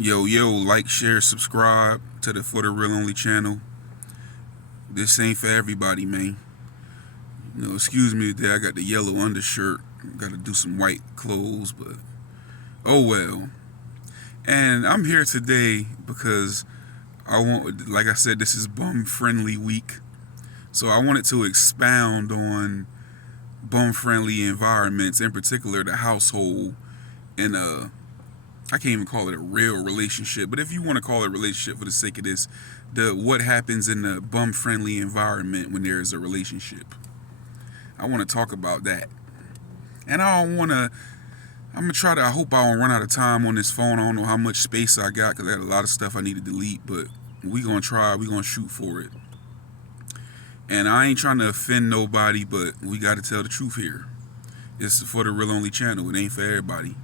Yo, like, share, subscribe to the For the Real Only channel. This ain't for everybody, man. Excuse me today, I got the yellow undershirt. Got to do some white clothes, but oh well. And I'm here today because like I said, this is bum friendly week. So I wanted to expound on bum friendly environments, in particular the household, and I can't even call it a real relationship, but if you want to call it a relationship for the sake of this, what happens in the bum friendly environment when there is a relationship. I want to talk about that. And I'm gonna try to, I hope I don't run out of time on this phone. I don't know how much space I got because I got a lot of stuff I need to delete, but we gonna shoot for it. And I ain't trying to offend nobody, but we gotta tell the truth here. It's For the Real Only channel. It ain't for everybody.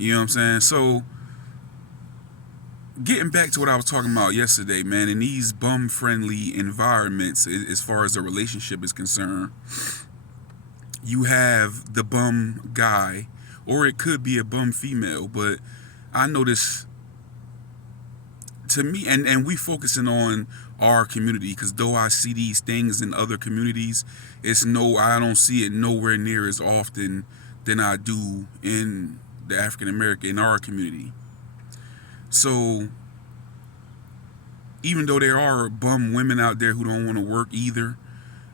You know what I'm saying? So, getting back to what I was talking about yesterday, man, in these bum-friendly environments, as far as the relationship is concerned, you have the bum guy, or it could be a bum female, but I notice, to me, and we focusing on our community, because though I see these things in other communities, I don't see it nowhere near as often than I do in the African American, in our community. So even though there are bum women out there who don't want to work either,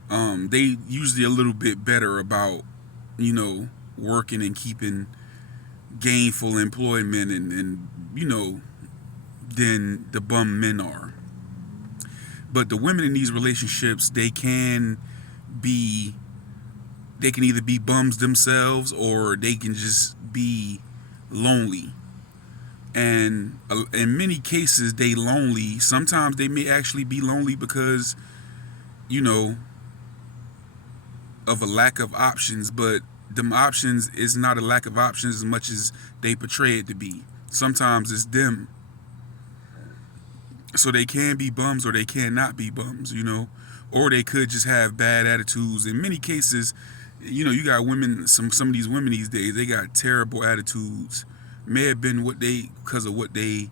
they usually a little bit better about, working and keeping gainful employment and than the bum men are. But the women in these relationships, they can either be bums themselves, or they can just be lonely. And in many cases, they lonely. Sometimes they may actually be lonely because, of a lack of options. But them options is not a lack of options as much as they portray it to be. Sometimes it's them. So they can be bums or they cannot be bums, or they could just have bad attitudes. In many cases, you got women, some of these women these days, they got terrible attitudes. May have been because of what they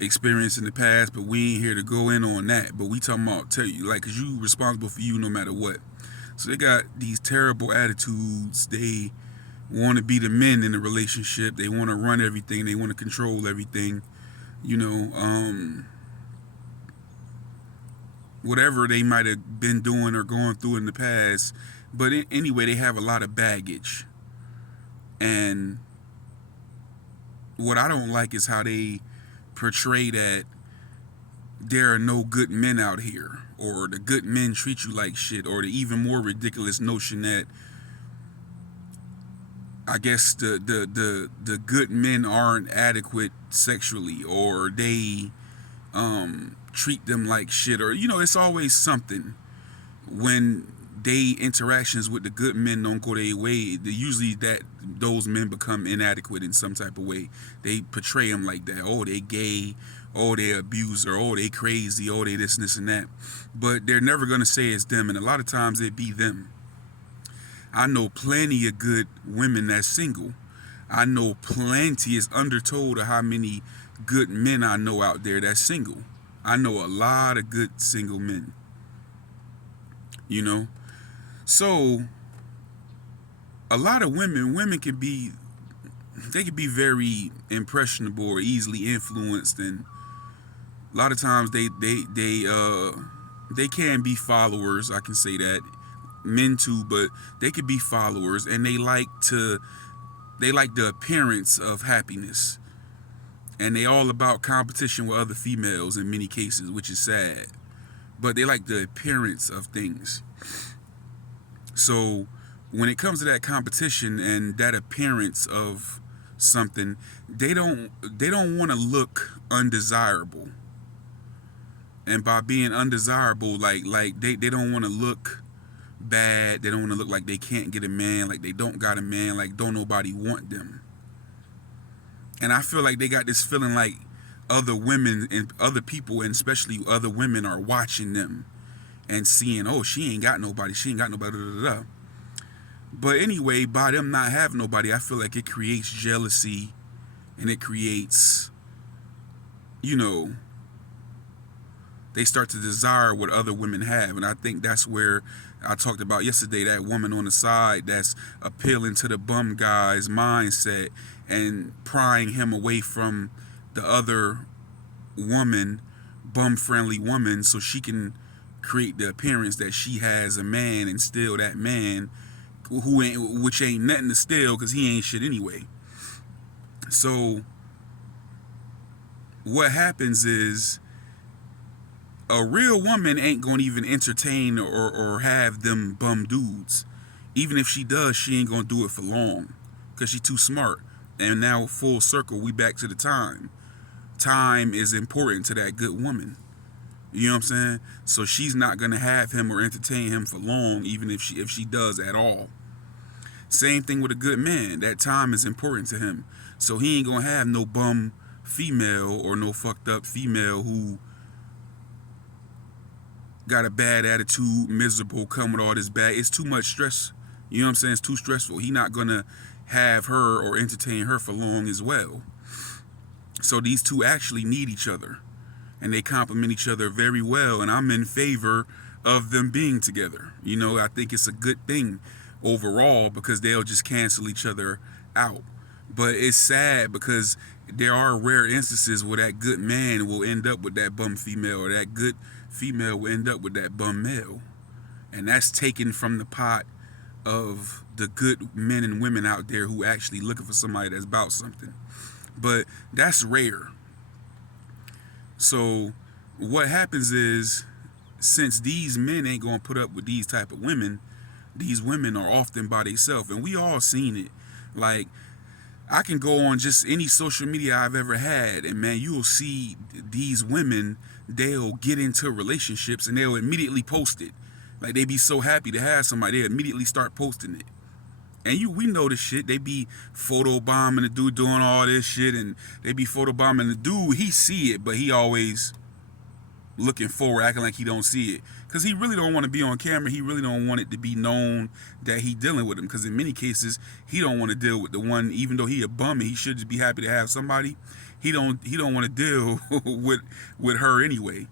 experienced in the past, but we ain't here to go in on that. But we talking about, because you responsible for you no matter what. So they got these terrible attitudes. They want to be the men in the relationship. They want to run everything. They want to control everything. Whatever they might have been doing or going through in the past. But anyway, they have a lot of baggage. And what I don't like is how they portray that there are no good men out here, or the good men treat you like shit, or the even more ridiculous notion that I guess the good men aren't adequate sexually, or they treat them like shit, or it's always something when interactions with the good men don't go their way. Usually those men become inadequate in some type of way. They portray them like that. Oh, they gay. Oh, they abuser. Oh, they crazy. Oh, they this and that. But they're never gonna say it's them, and a lot of times it be them. I know plenty of good women that's single. I know plenty. It's undertold of how many good men I know out there that's single. I know a lot of good single men. So a lot of women can be very impressionable or easily influenced, and a lot of times they can be followers. I can say that. Men too, but they could be followers, and they like the appearance of happiness, and they all about competition with other females in many cases, which is sad. But they like the appearance of things. So when it comes to that competition and that appearance of something, they don't want to look undesirable. And by being undesirable, like they don't want to look bad. They don't want to look like they can't get a man, like they don't got a man, like don't nobody want them. And I feel like they got this feeling like other women and other people, and especially other women, are watching them and seeing, oh, she ain't got nobody, da, da, da. But anyway, by them not having nobody, I feel like it creates jealousy and it creates, you know, they start to desire what other women have. And I think that's where I talked about yesterday, that woman on the side that's appealing to the bum guy's mindset and prying him away from the other woman, bum friendly woman, so she can create the appearance that she has a man and steal that man which ain't nothing to steal because he ain't shit anyway. So what happens is a real woman ain't gonna even entertain or have them bum dudes. Even if she does, she ain't gonna do it for long because she too smart. And now full circle, we back to the time. Time is important to that good woman. You know what I'm saying? So she's not gonna have him or entertain him for long, even if she does at all. Same thing with a good man. That time is important to him. So he ain't gonna have no bum female or no fucked up female who got a bad attitude, miserable, come with all this bad. It's too much stress. You know what I'm saying? It's too stressful. He not gonna have her or entertain her for long as well. So these two actually need each other, and they complement each other very well. And I'm in favor of them being together. You know, I think it's a good thing overall because they'll just cancel each other out. But it's sad because there are rare instances where that good man will end up with that bum female, or that good female will end up with that bum male. And that's taken from the pot of the good men and women out there who actually looking for somebody that's about something. But that's rare. So what happens is, since these men ain't gonna put up with these type of women, these women are often by themselves, and we all seen it. Like, I can go on just any social media I've ever had, and man, you will see these women, they'll get into relationships and they'll immediately post it. Like, they be so happy to have somebody, they immediately start posting it. And we know this shit. They be photobombing the dude doing all this shit, and they be photobombing the dude. He see it, but he always looking forward, acting like he don't see it. Because he really don't want to be on camera. He really don't want it to be known that he dealing with him. Because in many cases, he don't want to deal with the one, even though he a bum and he should just be happy to have somebody. He don't want to deal with her anyway.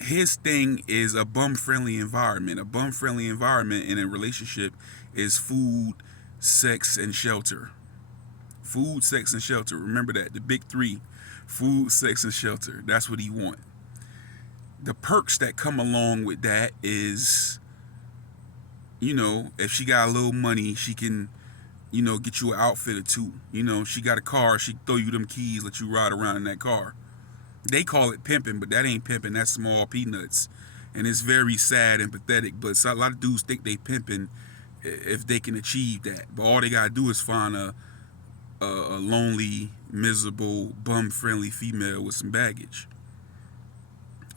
His thing is a bum-friendly environment. A bum-friendly environment in a relationship is food, sex, and shelter. Food, sex, and shelter. Remember that. The big three. Food, sex, and shelter. That's what he want. The perks that come along with that is, you know, if she got a little money, she can, you know, get you an outfit or two. You know, she got a car, she throw you them keys, let you ride around in that car. They call it pimping, but that ain't pimping. That's small peanuts. And it's very sad and pathetic. But a lot of dudes think they pimping if they can achieve that. But all they got to do is find a lonely, miserable, bum-friendly female with some baggage.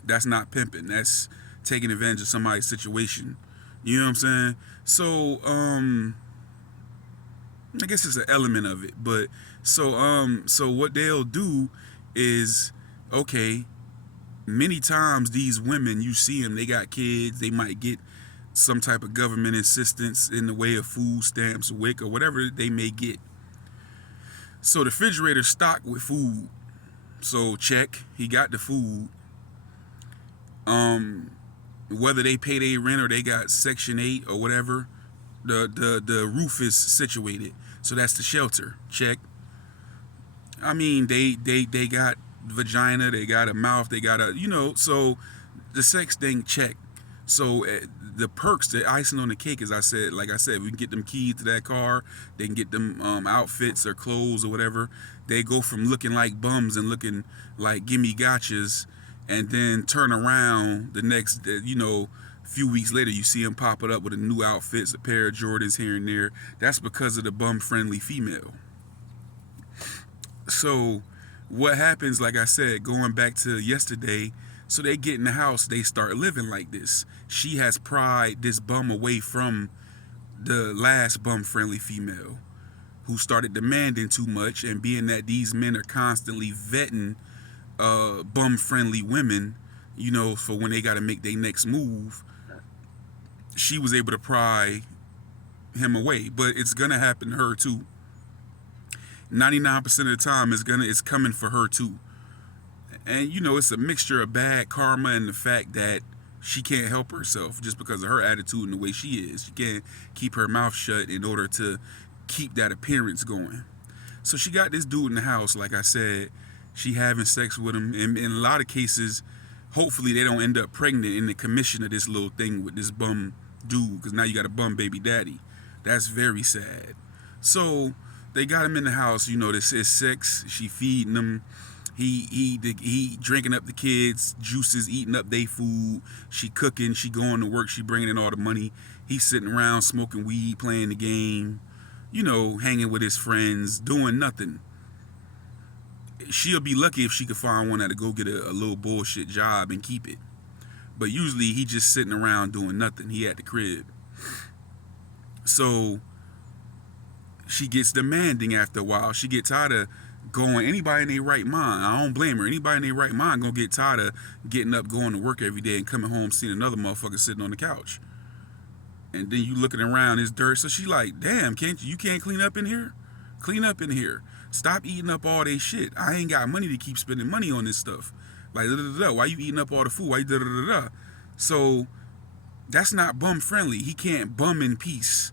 That's not pimping. That's taking advantage of somebody's situation. You know what I'm saying? So, I guess it's an element of it. But so what they'll do is, okay, many times these women, you see them, they got kids, they might get some type of government assistance in the way of food stamps, WIC, or whatever they may get. So the refrigerator stocked with food. So check, he got the food. Whether they pay their rent or they got Section 8 or whatever, the roof is situated. So that's the shelter. Check. I mean, they got vagina, they got a mouth, they got a, you know, so the sex thing, check. So the perks, the icing on the cake, as I said, like I said, we can get them keys to that car, they can get them outfits or clothes or whatever. They go from looking like bums and looking like gimme gotchas, and then turn around the next, you know, few weeks later, you see them pop it up with a new outfits, a pair of Jordans here and there. That's because of the bum-friendly female. So what happens, like I said, going back to yesterday, so they get in the house, they start living like this. She has pried this bum away from the last bum-friendly female who started demanding too much, and being that these men are constantly vetting bum-friendly women, you know, for when they got to make their next move, she was able to pry him away. But it's gonna happen to her too. 99% of the time it's coming for her too. And it's a mixture of bad karma and the fact that she can't help herself just because of her attitude and the way she is. She can't keep her mouth shut in order to keep that appearance going. So she got this dude in the house, like I said, she having sex with him. And in a lot of cases, hopefully they don't end up pregnant in the commission of this little thing with this bum dude, because now you got a bum baby daddy. That's very sad. So they got him in the house, this is sex. She feeding him. He drinking up the kids, juices, eating up their food. She cooking, she going to work, she bringing in all the money. He's sitting around smoking weed, playing the game, hanging with his friends, doing nothing. She'll be lucky if she could find one that'll go get a little bullshit job and keep it. But usually he just sitting around doing nothing. He at the crib. So she gets demanding after a while. She gets tired of going. Anybody in their right mind, I don't blame her. Anybody in their right mind gonna get tired of getting up, going to work every day and coming home seeing another motherfucker sitting on the couch. And then you looking around, it's dirt. So she like, damn, you can't clean up in here? Clean up in here. Stop eating up all that shit. I ain't got money to keep spending money on this stuff. Like, why you eating up all the food? Why you So that's not bum friendly. He can't bum in peace.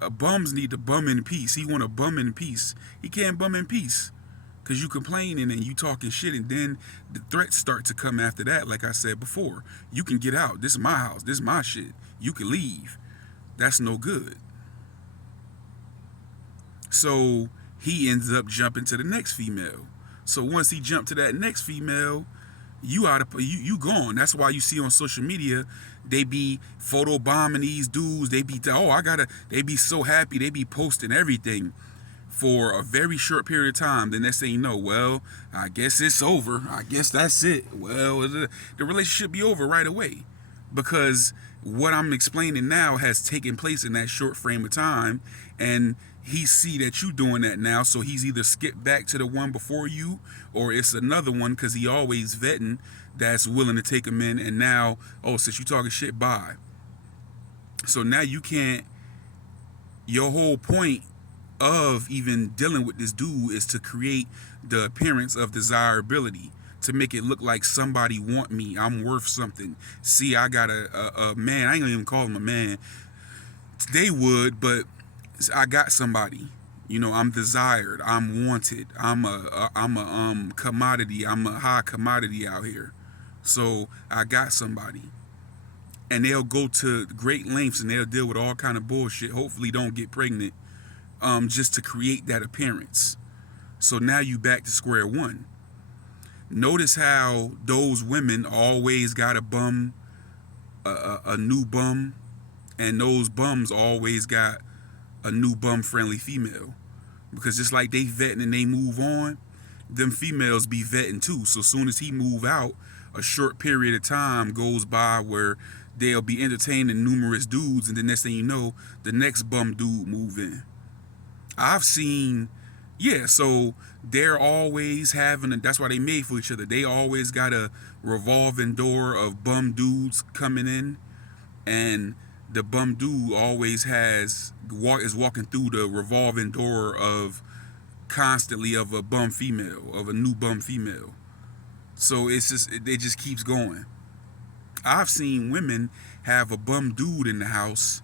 Bums need to bum in peace. He want to bum in peace. He can't bum in peace because you complaining and you talking shit, and then the threats start to come after that. Like I said before, you can get out. This is my house. This is my shit. You can leave. That's no good. So he ends up jumping to the next female. So once he jumped to that next female, you gone. That's why you see on social media they be photo bombing these dudes. They be they be so happy. They be posting everything for a very short period of time. Then next thing you know, well, I guess it's over. I guess that's it. Well, the relationship be over right away, because what I'm explaining now has taken place in that short frame of time, and he see that you doing that now, so he's either skipped back to the one before you, or it's another one, because he always vetting that's willing to take him in. And now, since you talking shit, bye. So now you can't. Your whole point of even dealing with this dude is to create the appearance of desirability, to make it look like somebody want me, I'm worth something. See, I got a man. I ain't gonna even call him a man. They would, but I got somebody. I'm desired. I'm wanted. I'm a commodity. I'm a high commodity out here. So I got somebody. And they'll go to great lengths and they'll deal with all kind of bullshit. Hopefully don't get pregnant. Just to create that appearance. So now you back to square one. Notice how those women always got a bum, a new bum, and those bums always got a new bum friendly female. Because just like they vetting and they move on, them females be vetting too. So soon as he move out, a short period of time goes by where they'll be entertaining numerous dudes, and the next thing you know, the next bum dude move in. I've seen, so they're always having, and that's why they made for each other. They always got a revolving door of bum dudes coming in, and the bum dude always is walking through the revolving door of constantly of a bum female, of a new bum female. So it just keeps going. I've seen women have a bum dude in the house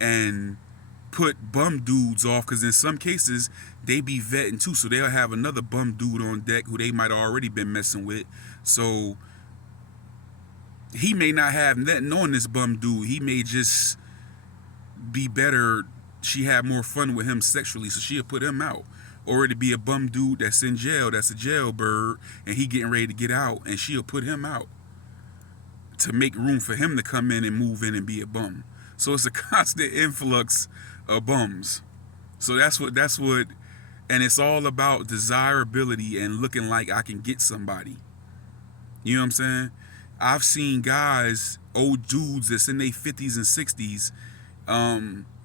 and put bum dudes off, because in some cases they be vetting too, so they'll have another bum dude on deck who they might already been messing with. So he may not have nothing on this bum dude. He may just be better. She had more fun with him sexually, so she'll put him out. Or it'd be a bum dude that's in jail, that's a jailbird, and he getting ready to get out, and she'll put him out to make room for him to come in and move in and be a bum. So it's a constant influx of bums. So that's what, and it's all about desirability and looking like I can get somebody. You know what I'm saying? I've seen guys, old dudes that's in their 50s and 60s,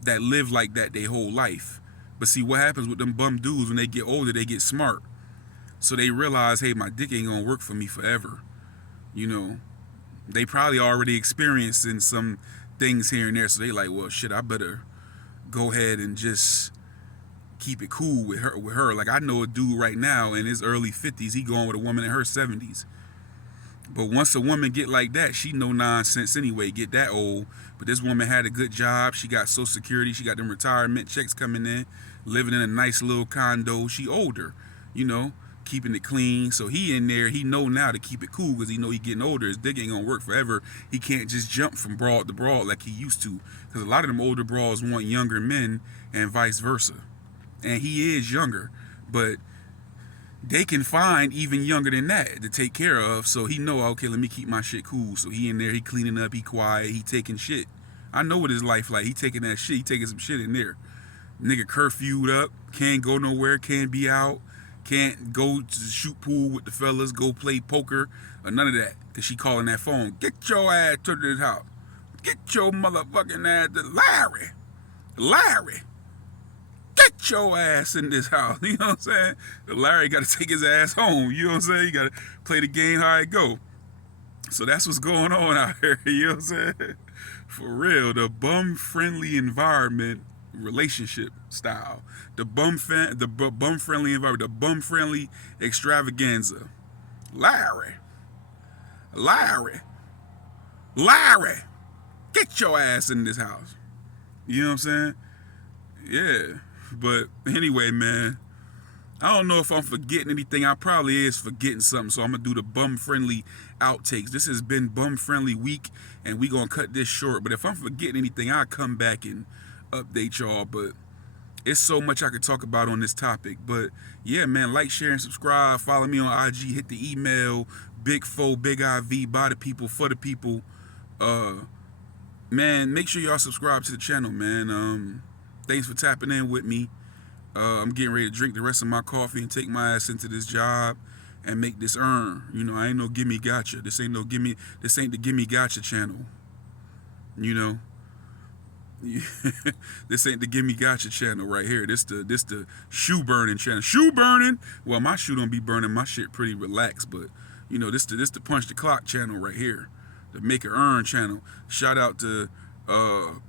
that live like that their whole life. But see, what happens with them bum dudes, when they get older, they get smart. So they realize, hey, my dick ain't gonna work for me forever. They probably already experiencing some things here and there. So they like, well, shit, I better go ahead and just keep it cool with her. Like I know a dude right now in his early 50s, he going with a woman in her 70s. But once a woman get like that, she no nonsense anyway, get that old. But this woman had a good job. She got Social Security. She got them retirement checks coming in, living in a nice little condo. She older, you know, keeping it clean. So he in there, he know now to keep it cool because he know he getting older. His dick ain't gonna work forever. He can't just jump from broad to broad like he used to. Because a lot of them older broads want younger men and vice versa. And he is younger. But they can find even younger than that to take care of. So he know, okay, let me keep my shit cool. So he in there, he cleaning up, he quiet, he taking shit. I know what his life like. He taking that shit, he taking some shit in there. Nigga curfewed up, can't go nowhere, can't be out, can't go to the shoot pool with the fellas, go play poker, or none of that. Cause she calling that phone, get your ass to this house. Get your motherfucking ass to Larry. Get your ass in this house. You know what I'm saying? Larry got to take his ass home. You know what I'm saying? You got to play the game how it go. So that's what's going on out here. You know what I'm saying? For real, the bum-friendly environment relationship style. The bum-friendly environment. The bum-friendly extravaganza. Larry. Get your ass in this house. You know what I'm saying? Yeah. But anyway, man, I don't know if I'm forgetting anything. I probably is forgetting something, so I'm going to do the bum-friendly outtakes. This has been bum-friendly week, and we going to cut this short. But if I'm forgetting anything, I'll come back and update y'all. But it's so much I could talk about on this topic. But, yeah, man, like, share, and subscribe. Follow me on IG. Hit the email, Big Foe, Big IV, by the people, for the people. Man, make sure y'all subscribe to the channel, man. Thanks for tapping in with me. I'm getting ready to drink the rest of my coffee and take my ass into this job and make this earn. You know, I ain't no gimme gotcha. This ain't the gimme gotcha channel. You know, this ain't the gimme gotcha channel right here. This the shoe burning channel. Shoe burning. Well, my shoe don't be burning. My shit pretty relaxed, but you know, this the punch the clock channel right here. The make it earn channel. Shout out to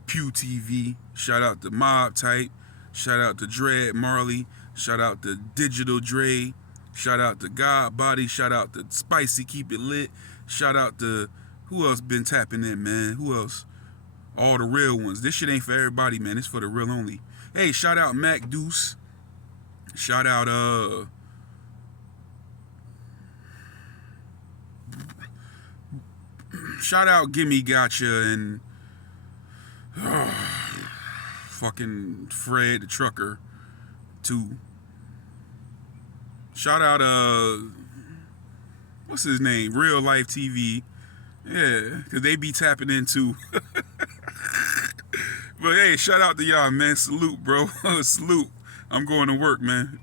Pew TV, shout out to Mob Type, shout out to Dread Marley, shout out to Digital Dre, shout out to God Body, shout out to Spicy Keep It Lit, shout out to who else been tapping in, man? Who else? All the real ones. This shit ain't for everybody, man. It's for the real only. Hey, shout out Mac Deuce. Shout out shout out Gimme Gotcha and fucking Fred the Trucker too. Shout out what's his name? Real Life TV. Yeah, cause they be tapping into. But hey, shout out to y'all, man. Salute, bro. Salute. I'm going to work, man.